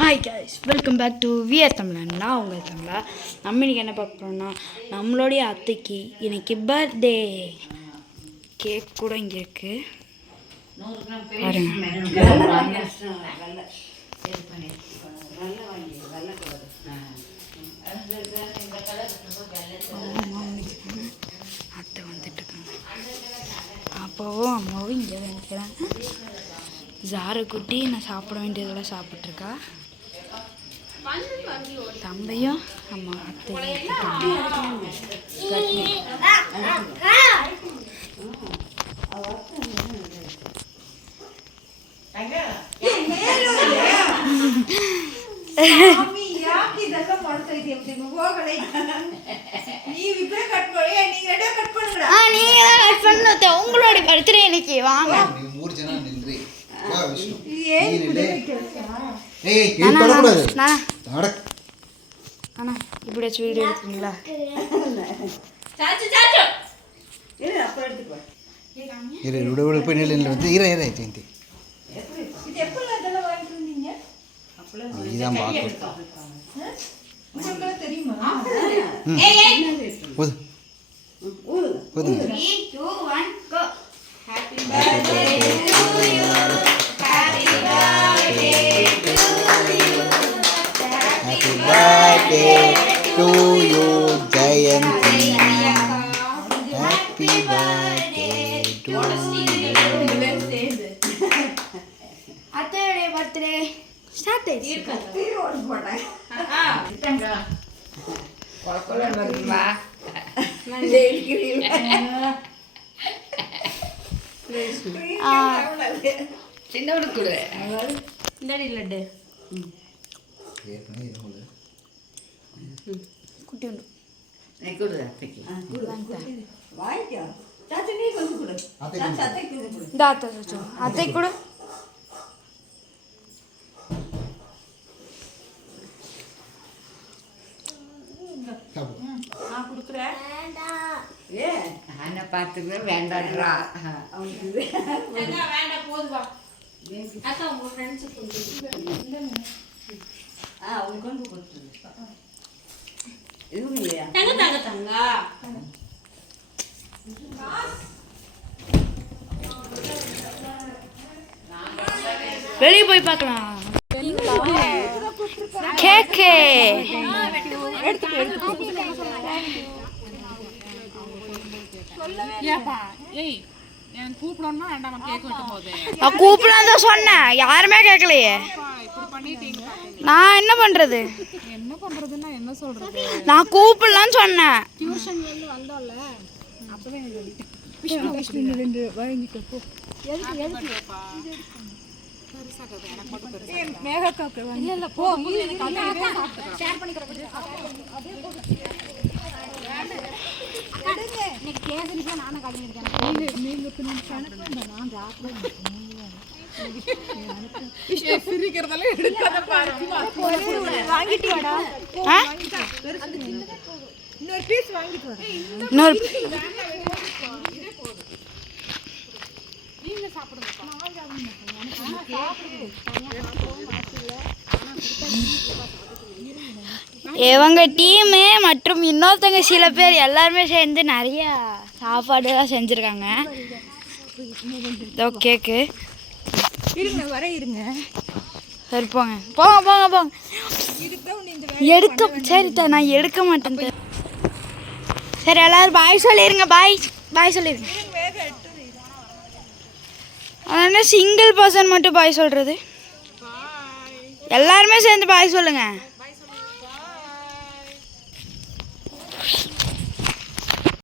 Hi guys, welcome back to VR Tamizhan. நான் உங்கள் தமிழா. நம்ம இன்றைக்கி என்ன பார்க்க போகிறோம்னா, நம்மளுடைய அத்தைக்கு இன்னைக்கு பர்த்டே. கேக் கூட இங்கே இருக்குது பாருங்க. அத்தை வந்துட்டு இருக்காங்க. அப்பாவும் அம்மாவும் இங்கே நினைக்கிறாங்க. ஜாரக்குட்டி நான் சாப்பிட வேண்டியதெல்லாம் சாப்பிட்ருக்கா. தம்பையும் அம்மா அத்தை உங்களோட பர்த்டே இன்னைக்கு வாங்க. இப்படியாச்சும் வீடியோ எடுத்துக்கீங்களா? To you, Jayanti. Happy birthday to you. அத்தையோட பர்த்டே ஸ்டார்ட் ஆயிடுச்சு. சின்னவனுக்கு கொடு. இந்தாடி லட்டு குட்டி உண்டு. அத்தை கொடு. பார்த்துக்க வேண்டாம்டா. வெளியே போய் பார்க்கலாம். கேக்கு கூப்பிடாம தான் சொன்னேன், யாருமே கேட்கலையே. நான் என்ன பண்றது? என்ன சொல்றது? நான் கூப்பிடலான்னு சொன்னேன். இவங்க டீமு மற்றும் இன்னொருத்தவங்க சில பேர் எல்லாருமே சேர்ந்து நிறைய சாப்பாடுலாம் செஞ்சுருக்காங்க. இதோ கேக்கு சரி போங்க போங்க போங்க போங்க. சரி நான் எடுக்க மாட்டேன். சரி எல்லாரும் பாய் சொல்லிடுங்க. பாய் சொல்லிடுங்க. என்ன சிங்கிள் பர்சன் மட்டும் பாய் சொல்கிறது? எல்லாருமே சேர்ந்து பாய் சொல்லுங்க.